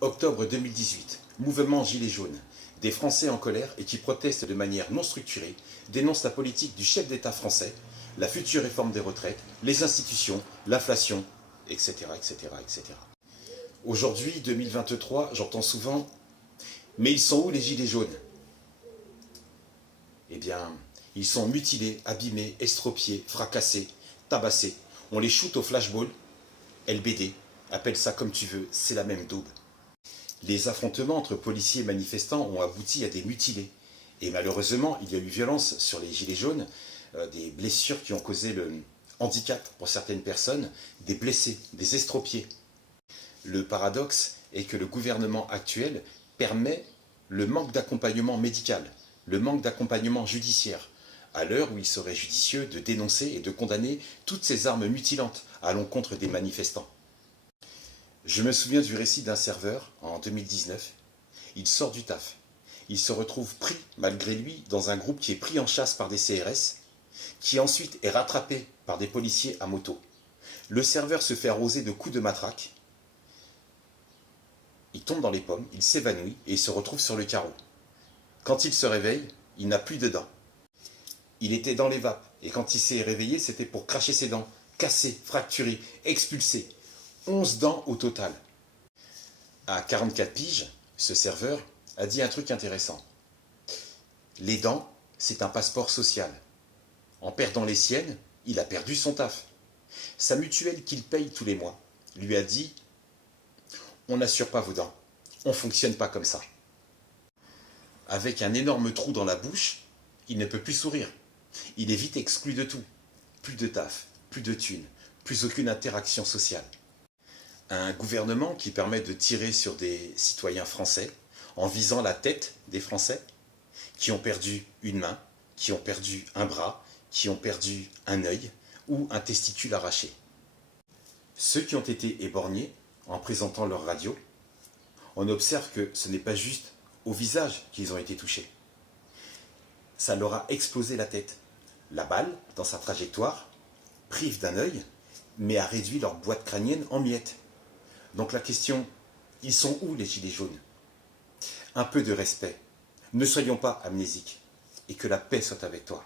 Octobre 2018, mouvement Gilets jaunes. Des Français en colère et qui protestent de manière non structurée dénoncent la politique du chef d'État français, la future réforme des retraites, les institutions, l'inflation, etc., etc., etc. Aujourd'hui, 2023, j'entends souvent « Mais ils sont où les Gilets jaunes ?» Eh bien, ils sont mutilés, abîmés, estropiés, fracassés, tabassés. On les shoot au flashball, LBD, appelle ça comme tu veux, c'est la même daube. Les affrontements entre policiers et manifestants ont abouti à des mutilés. Et malheureusement, il y a eu violence sur les gilets jaunes, des blessures qui ont causé le handicap pour certaines personnes, des blessés, des estropiés. Le paradoxe est que le gouvernement actuel permet le manque d'accompagnement médical, le manque d'accompagnement judiciaire, à l'heure où il serait judicieux de dénoncer et de condamner toutes ces armes mutilantes à l'encontre des manifestants. Je me souviens du récit d'un serveur en 2019. Il sort du taf. Il se retrouve pris, malgré lui, dans un groupe qui est pris en chasse par des CRS, qui ensuite est rattrapé par des policiers à moto. Le serveur se fait arroser de coups de matraque. Il tombe dans les pommes, il s'évanouit et il se retrouve sur le carreau. Quand il se réveille, il n'a plus de dents. Il était dans les vapes et quand il s'est réveillé, c'était pour cracher ses dents, cassées, fracturées, expulsées. 11 dents au total. À 44 piges, ce serveur a dit un truc intéressant. Les dents, c'est un passeport social. En perdant les siennes, il a perdu son taf. Sa mutuelle qu'il paye tous les mois lui a dit « On n'assure pas vos dents, on ne fonctionne pas comme ça ». Avec un énorme trou dans la bouche, il ne peut plus sourire. Il est vite exclu de tout. Plus de taf, plus de thunes, plus aucune interaction sociale. Un gouvernement qui permet de tirer sur des citoyens français en visant la tête des Français qui ont perdu une main, qui ont perdu un bras, qui ont perdu un œil ou un testicule arraché. Ceux qui ont été éborgnés en présentant leur radio, on observe que ce n'est pas juste au visage qu'ils ont été touchés. Ça leur a explosé la tête. La balle, dans sa trajectoire, prive d'un œil, mais a réduit leur boîte crânienne en miettes. Donc la question, ils sont où les gilets jaunes? Un peu de respect. Ne soyons pas amnésiques. Et que la paix soit avec toi.